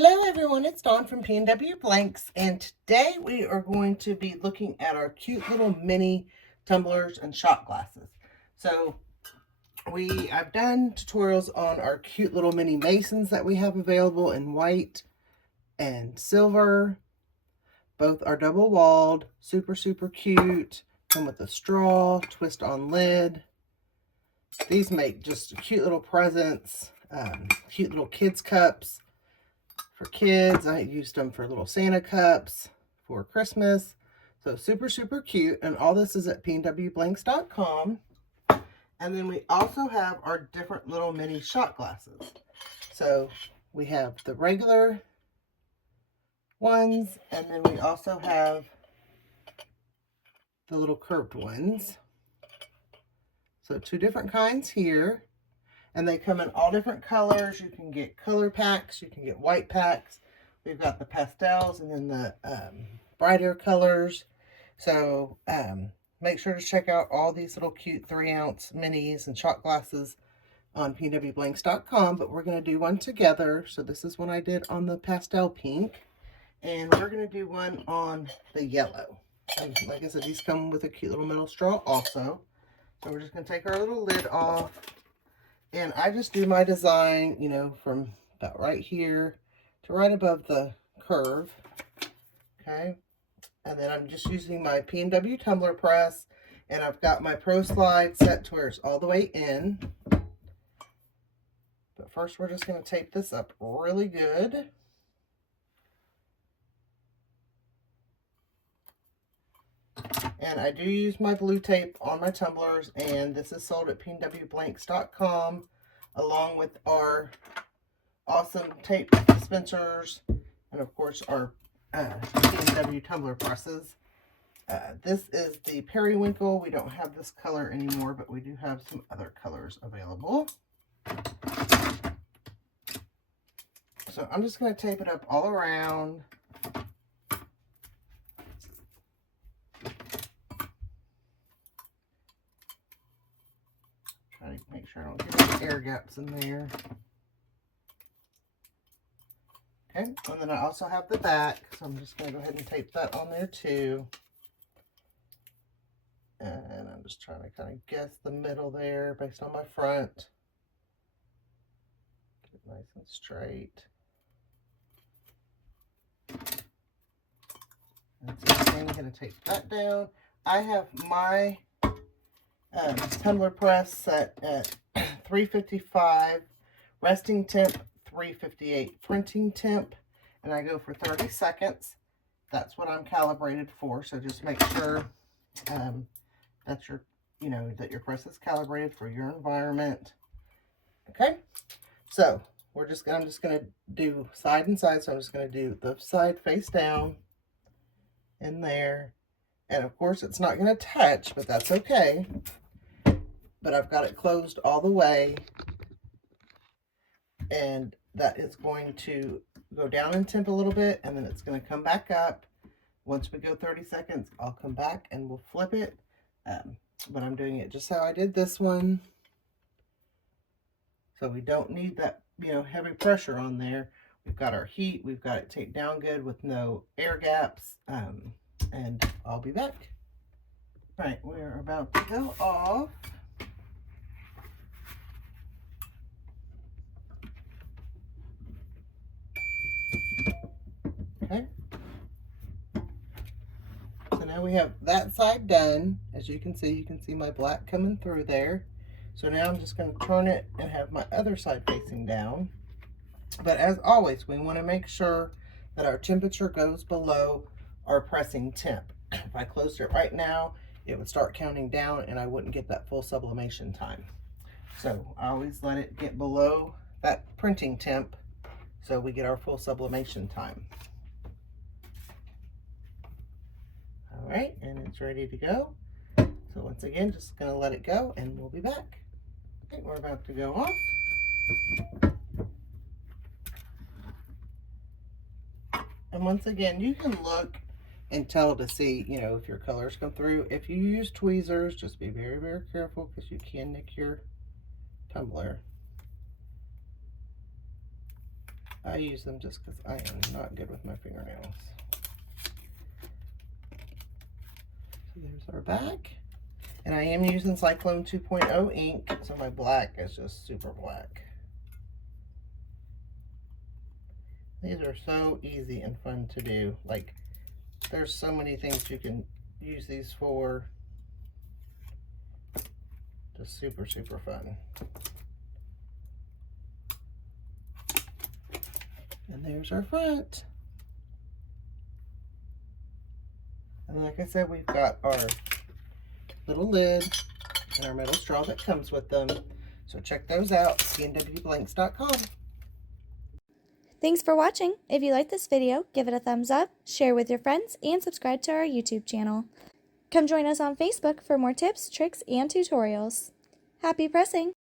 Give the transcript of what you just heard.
Hello everyone, it's Dawn from PNW Blanks, and today we are going to be looking at our cute little mini tumblers and shot glasses. So I've done tutorials on our cute little mini masons that we have available in white and silver. Both are double walled, super cute, come with a straw, twist on lid. These make just cute little presents, cute little kids cups. For kids, I used them for little Santa cups for Christmas. So super cute. And all this is at pnwblanks.com. And then we also have our different little mini shot glasses. So we have the regular ones, and then we also have the little curved ones. So two different kinds here. And they come in all different colors. You can get color packs. You can get white packs. We've got the pastels and then the brighter colors. So make sure to check out all these little cute 3-ounce minis and shot glasses on pnwblanks.com. But we're going to do one together. So this is one I did on the pastel pink. And we're going to do one on the yellow. And like I said, these come with a cute little metal straw also. So we're just going to take our little lid off. And I just do my design, you know, from about right here to right above the curve, okay? And then I'm just using my PNW tumbler press, and I've got my Pro Slide set to where it's all the way in. But first we're just going to tape this up really good. And I do use my blue tape on my tumblers, and this is sold at pnwblanks.com along with our awesome tape dispensers and of course our PNW tumbler presses. This is the periwinkle. We don't have this color anymore, but we do have some other colors available. So I'm just going to tape it up all around. Try to make sure I don't get any air gaps in there. Okay, and then I also have the back, so I'm just going to go ahead and tape that on there too. And I'm just trying to kind of guess the middle there based on my front. Get it nice and straight. And so I'm going to tape that down. I have my tumbler press set at 355, resting temp 358, printing temp, and I go for 30 seconds. That's what I'm calibrated for, so just make sure that that your press is calibrated for your environment. Okay, so I'm just gonna do side and side. So I'm just gonna do the side face down in there, and of course it's not gonna touch, but that's okay. But I've got it closed all the way, and that is going to go down in temp a little bit, and then it's going to come back up. Once we go 30 seconds, I'll come back and we'll flip it. But I'm doing it just how I did this one. So we don't need that, heavy pressure on there. We've got our heat. We've got it taped down good with no air gaps. And I'll be back. Right, we're about to go off. Okay. So now we have that side done. As you can see my black coming through there. So now I'm just going to turn it and have my other side facing down. But as always, we want to make sure that our temperature goes below our pressing temp. If I closed it right now, it would start counting down and I wouldn't get that full sublimation time. So I always let it get below that printing temp so we get our full sublimation time. All right, and it's ready to go. So once again, just gonna let it go and we'll be back. Okay, we're about to go off. And once again, you can look and tell to see, if your colors come through. If you use tweezers, just be very careful because you can nick your tumbler. I use them just because I am not good with my fingernails. So there's our back. And I am using Cyclone 2.0 ink, so my black is just super black. These are so easy and fun to do. Like, there's so many things you can use these for. Just super, super fun. And there's our front. And like I said, we've got our little lid and our metal straw that comes with them. So check those out, pnwblanks.com. Thanks for watching. If you liked this video, give it a thumbs up, share with your friends, and subscribe to our YouTube channel. Come join us on Facebook for more tips, tricks, and tutorials. Happy pressing!